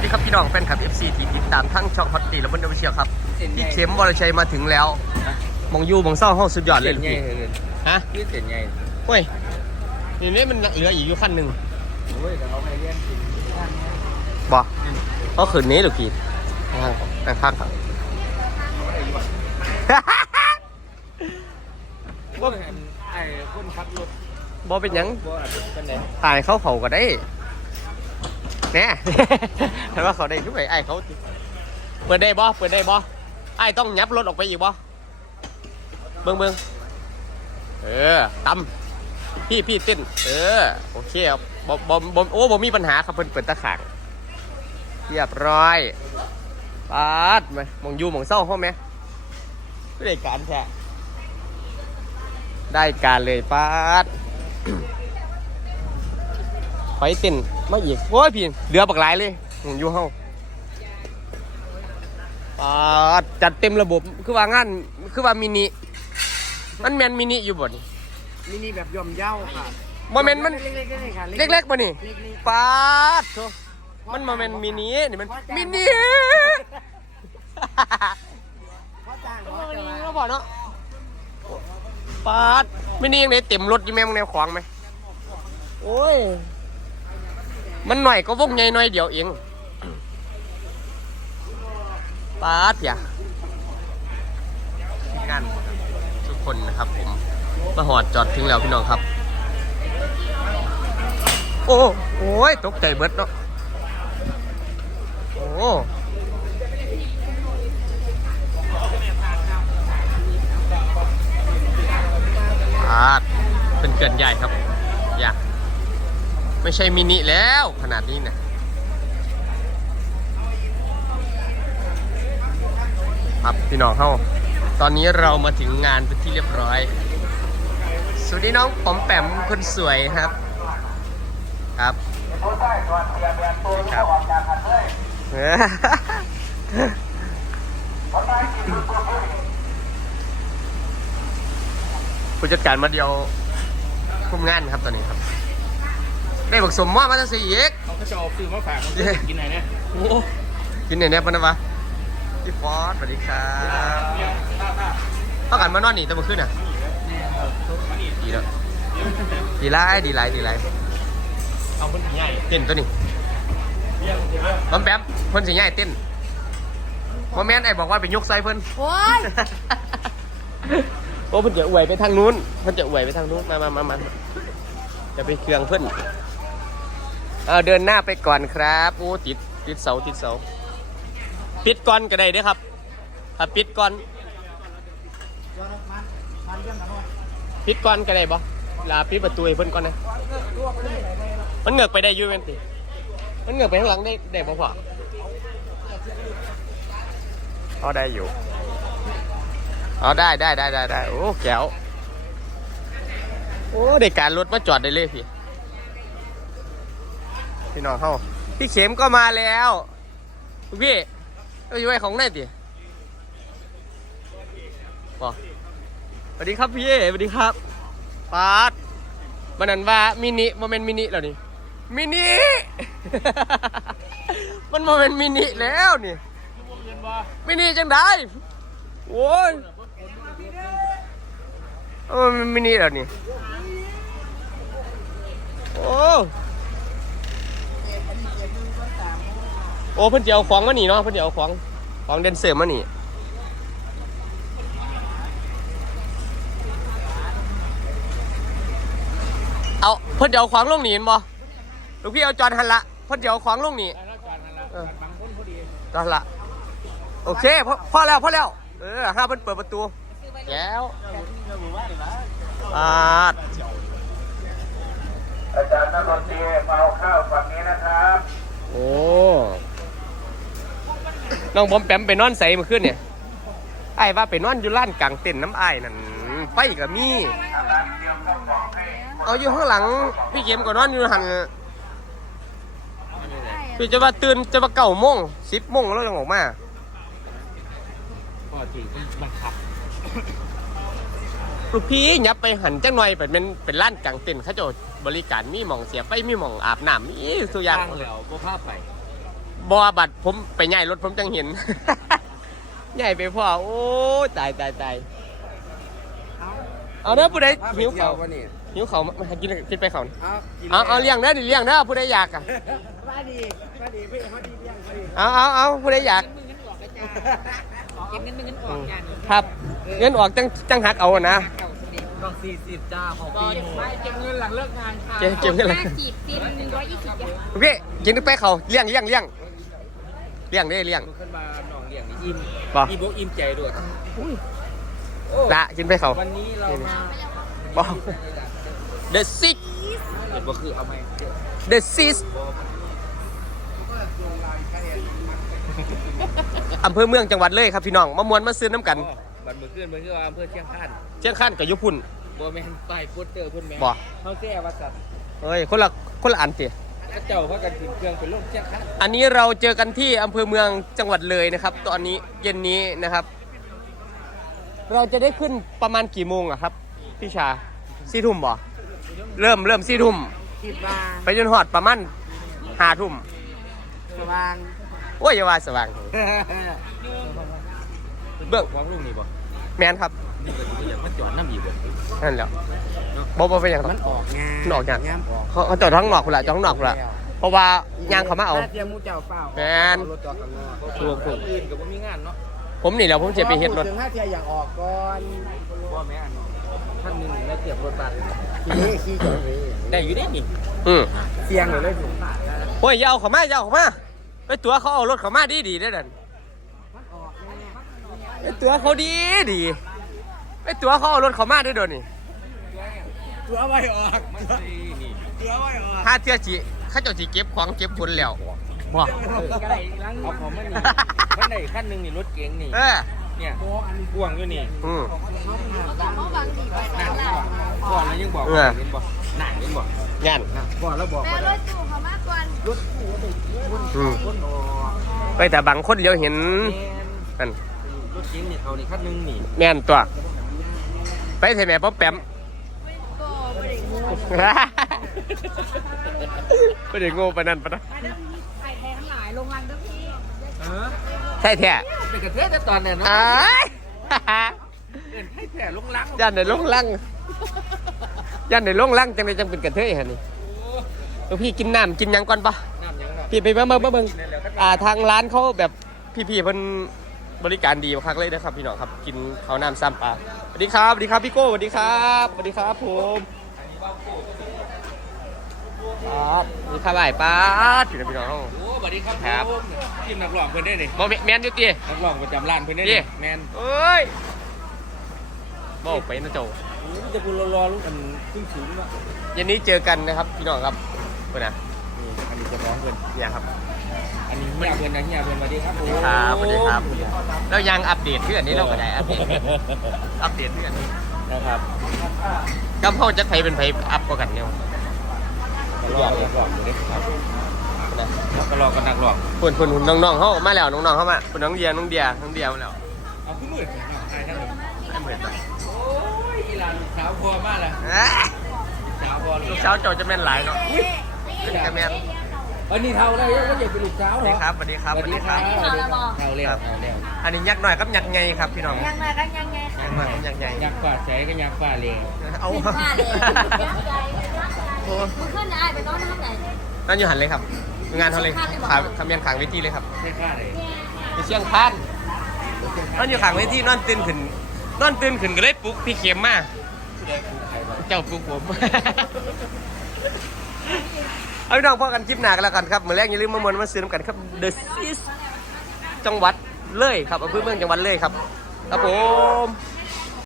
วัสดีครับพี่น้องแฟนคลับ FC ที่ติดตามทั้งช่องฮอตตีและบนดาวเชียครับพี่เข็มวรชัยมาถึงแล้วมองยูมองเศร้าห้องสุดยอดเลยลูกพี่ฮะยืดเส้นใหญ่เฮ้ยนี่นี่มันเหลืออีกอยู่ขั้นหนึ่งโอ้ยแต่เขาไปเลี้ยงกินบ่เขาขืนนี้ลูกพี่ข้างข้างข้างครับว่าไอ้คนขับรถบ่เป็นหยังบ่อาจจะเป็นไงถ่ายเขาเขาก็ได้ แน่เห็นว่าเขาได้ทุกไอ้ไอ้เขาเปิดได้บ่เปิดได้บ่ไอ้ต้องยับรถออกไปอีกบ่เบิ่งเบิ่งเออตำพี่พี่เต้นเออโอเคครับบ่บ่บ่โอ้บ่มีปัญหาครับเพิ่นเปิดตะขางเรียบร้อยปาดมามองยูมองเศร้าห้องไหมไม่ได้การแท้ได้การเลยปาด ไฟเต้นมาอีกโอ้ยพี่เหลือบักหลายเลยมองอยู่เฮาปาดจัดเต็มระบบคือว่างานคือว่ามินิมันแมนมินิอยู่บ่นี่มินิแบบย่อมเย่าค่ะโมเมนต์มันเล็กๆๆค่ะเล็กๆป่ะนี่เล็กปาดโถมันโมเมนต์มินินี่มันมินิๆเขาจ้างเขาจะมาเราบอกเนาะปาดมินิยังไงเต็มรถยี่แม่มึงแนวขวางไหมโอ้ย มันหน่อยก็วงใหญ่หน่อยเดียวเองปาดอย่างานทุกคนนะครับผมมาหอดจอดถึงแล้วพี่น้องครับ โอ้โอ้ยตกใจเบิดเนาะโอ้อาดเป็นเกินใหญ่ครับ ไม่ใช่มินิแล้วขนาดนี้นะครับพี่น้องเฮาตอนนี้เรามาถึงงานเป็นที่เรียบร้อย สวัสดีน้องป๋อมแปมคนสวยครับ ครับครับผู้จัดการมาเดียวคุมงานครับตอนนี้ครับ ได้บักสมว่ามาจะสี่อีกเขาก็จะเอาซื้อมาฝากเขากินไหนเนี่ยโอ้กินไหนเนี่ยปะนะวะพี่ฟอสสวัสดีครับป้ากันมานอนนี่แต่เมื่อคืนอะดีแล้วดีไรดีไรดีไรเอาคนใหญ่เต้นตัวนี้บอมแป๊บเพิ่นสิง่ายเต้นโมแมนไอ้บอกว่าเป็นยกไซเพิ่นโอ้ยโอ้เพิ่นจะอวยไปทางนู้นเพิ่นจะอวยไปทางนู้นมามามามาจะไปเครื่องเพิ่น เอาเดินหน้าไปก่อนครับโอ้ติดติดเสาติดเสา ปิดก่อนก็ได้เด้อครับ ถ้าปิดก่อนปิดก่อนก็ได้บ่ลาปิดประตูให้เพิ่นก่อนนะมันเหงือกไปได้อยู่แม่นติมันเหงือกไปข้างหลังได้ได้บ่พ่อเอาได้อยู่เอาได้ได้ได้ได้ได้โอ้แก้วโอ้ได้การรถมาจอดได้เลยพี่ พี่น้องเขาพี่เข็มก็มาแล้วลูกพี่เอาอยู่ไว้ของไหนติบอกสวัสดีครับพี่สวัสดีครับปาดมันนั่นว่ามินิโมเมนต์มินิแล้วนี่มินิ มันโมเมนต์มินิแล้วนี่มินิจังได้โอ้ยเออมันมินิแล้วนี่โอ้ โอ้เพิ่นจะเอาของมานี่เนาะเพิ่นจะเอาของของเดนเซอร์มานี่เอาเพิ่นจะเอาของลงหนีเห็นบ่ลูกพี่เอาจอนหันละเพิ่นจะเอาของลงหนีแล้วจอดนั่นละบางคนพอดีจอนละโอเคพอพอแล้วพอแล้วเออห้าเพิ่นเปิดประตูแก้วอ่าอาจารย์นักดนตรีเมาข้าวฝั่งนี้นะครับ โอ้ น้องบอมแปมไปนอนใส่เมื่อคืนเนี่ยไอ้ว่าไปนอนอยู่ร้านกลางเต็นท์น้ำไอ้ายนั่นไฟก็มี เอาอยู่ข้างหลัง พี่เข็มก็นอนอยู่หันพี่จะว่าตื่นจะว่าเก้าโมงสิบโมงแล้วยังออกมาก็ถือบังคับลูกพี่ยับไปหันจังหน่อยเป็นเป็นเป็นร้านกลางเต็นท์เขาเจะบริการมีหมองเสียไฟมีหมองอาบน้ำมีสุกอยาง ตั้งแล้วก็ภาพไป บบอบัตรผมไปใหญ่รถผมจังเห็น ใหญ่ไปพ่อโอ้ยตายตายตายเอาเด้อผู้ใดหิวเขาววันนี้หิวเขาวมามากินกินไปเขาวเอากินเอาเอาเลี้ยงเด้อดิเลี้ยงเด้อผู้ใดอยากอะมาดีมาดีพี่มาดีเลี้ยงมาดีเอาเอาเอาผู้ใดอยากเก็บเงินเป็นเงินออกกันครับเงินออกจังจังหักเอาอะนะเก่าสนิทต้องสี่สิบจ้าของก็ปียังไม่เก็บเงินหลังเลิกงานค่ะเก็บเก็บเงินหลังห้าจีบปีหนึ่งร้อยยี่สิบจ้ะพี่กินไปเขาเลี้ยงเลี้ยงเลี้ยง เลี้ยงได้เลี้ยงลุกขึ้นมาหนองเลี้ยงนี่อิ่มบ่อิ่มบกอิ่มใจด้วยโอ้ละกินไปเขา วันนี้เรามาบอก the six เห็นบ่คือเอาไหม the six อำเภอเมืองจังหวัดเลยครับพี่น้อง มามวนมาซื้อน้ำกัน บันมือขึ้นมือขึ้นว่าอำเภอเชียงคานเชียงคานกับยุพุ่นบัวแมนป้ายโคตรเจอเพื่อนแม่บ่ เขาแก้ว่าสัตว์เอ้ย คนละคนละอันสิ ถ้าเจ้าว่ากันถึงเครื่องเป็นโรคเชียงคานอันนี้เราเจอกันที่อำเภอเมืองจังหวัดเลยนะครับ ตอนนี้เย็นนี้นะครับ เราจะได้ขึ้นประมาณกี่โมงอะครับ พี่ชาสี่ทุ่มบ่เริ่มเริ่มสี่ทุ่มคิดว่าไปจนหอดประมาณห้าทุ่มสว่างโอ้ยอย่าว่าสว่างเบื้องวางลูกนี่บ่แมนครับนี่ก็สิ อยากมาจอดน้ำอีกบ่นั่นแหละบ่บ่เป็นอย่างมันั้นนออกงานมันออกงาน งามออกเขาเขาจอดท้องนอกคุณละจอดท้องนอกคุณละเพราะว่ายางเขามาเอา ถ้เตรียมมูเจ้าเปล่าแมนเอารถจอดข้างนอกถูกถูกอื่นก็บ่มีงานเนาะผมนี่แหล้วผมจะไปเฮ็ดรถ ถึงห้าเทียอยากออกก่อนว่าแม่อันท่านหนึงแล้วเก็บรถบัสขี่ขี่จอดเลยได้อยู่ได้นี่อืมเสียงเลยเลยถึงโอ้ยอย่าเอาเขามาอย่าเอาเขามาไปตัวเขาเอารถเขามาดีดีได้อเด่นไปตัวเขาดีดี ไปตัวเขาเอารถเขามาได้อเดยวนี่ตัวไว้ออกมันสินี่ตัวไว้ออกถ้าเที่ยจีเขาเจ้าจีเก็บของเก็บผลแล้วบ่เอาของมันนี่มันได้ขั้นหนึงนี่รถเก๋งนี่เออเนี่ยกวางอยู่นี่อืมนั่นก่อนแล้วยังบอกเออเห็นบ่หนังเห็นบ่ยันก่อนแล้วบอกแม่ว่ารถตู้เขามากกว่าอืมคนออกไปแต่บางคนเลี้ยวเห็นแม่นนั่นรถเก๋งนี่เขานี่ขั้นหนึงนี่แม่นตัว ไปเถอะแม่ป้อมแปมก็บริงูไม่ได้โง่ปานนั้นปะนะมาเด้อพี่ไข่แทงหลายลงรังเด้อพี่เออใช่แท้เป็นกระเทยแต่ตอนเนี่ยเนาะอ้ายเอิ้นให้แผ่ลงลังย่านในลงลังย่านในลงลังจังเลยจังเป็นกระเทยฮะนี่เออพี่กินน้ำกินหยังก่อนปะน้ำยังเนาะพี่ไปเบิ่งเบิ่งเบิ่งเบิ่งอ่าทางร้านเขาแบบพี่ๆเพิ่น บริการดีมากเลยนะครับพี่น้องครับกินข้าวน้ำซ้ำปลาสวัสดีครับสวัสดีครับพี่โก้สวัสดีครับสวัสดีครับผมครับนี่ข้าวไอ้ป้าดพี่น้องพี่น้อง โอ้สวัสดีครับครับผมทีมนักร้องเพิ่นได้นี่บ่แม่แมนอยู่ตีนักร้องประจำร้านเพิ่นได้นี่นี่แม่นเอ้ยบ่ไปนะโจโอ้จะพูดรอๆลูกอันขึ้นสูงว่ะเย็นนี้เจอกันนะครับพี่น้องครับเพื่อนนะ นี่อันนี้จะร้องเพิ่นเนี่ยครับ อันนี้เฮียเพิ่นนะเฮียเพิ่นสวัสดีครับสวัสดีครับสวัสดีครับ แล้วยังอัปเดตเพื่อนนี้เราก็ได้อัปเดตอัปเดตเพื่อนนะครับก็พ่อจะไผเป็นไผอัพกว่ากันเนี่ยนักร้องนักร้องอยู่เด้ครับนะนักร้องกับนักร้องเพื่อนเพื่อนน้องๆเขามาแล้วน้องๆเขามาเพื่อนน้องเดียน้องเดียน้องเดียมาแล้วเอาขึ้นมืดใช่ทั้งหมดไม่เหมือนกันโอ้ยอีหลานลูกสาวพอมากเลยเอ้ยลูกสาวพอลูกเช้าโจจะแม่นหลายเนาะเป็ นกระแมนวันนี้เท่าแล้วยังไม่เด็กเป็นลูกสาวสวัสเหรดีอครับสวัสดีครับสวัสดีครับเท่าแล้วเท่าแล้วอันนี้ยักษ์หน่อยกับยักษ์ใหญ่ครับพี่น้องยังไงกันยังไงค่ะยักษ์หน่อยกับยักษ์ใหญ่ยักษ์ฝ่าใช้ก็ยักษ์ฝ่าเลยเอาผ้าเลยยักษ์ใหญ่ยักษ์ใหญ่โอ้มึงขึ้นได้ไปต้อนน้ำไหน นั่นอยู่หันเลยครับ งานเขาเลยขาขมิ้นขางเวทีเลยครับใช่ค่าเลยอยู่เชียงพานนอนอยู่ขางเวทีนอนตื่นขึ้นนอนตื่นขึ้นก็เลยปลุกพี่เข็มมา เจ้าปลุกผม เอาพี่น้องพ่อกันคลิปหนากันแล้วกันครับเมื่อแรกอย่าลืมมามวนมาซื้อน้ำกันครับ The Sis จังหวัดเลยครับอำเภอเมืองจังหวัดเลยครับครับผม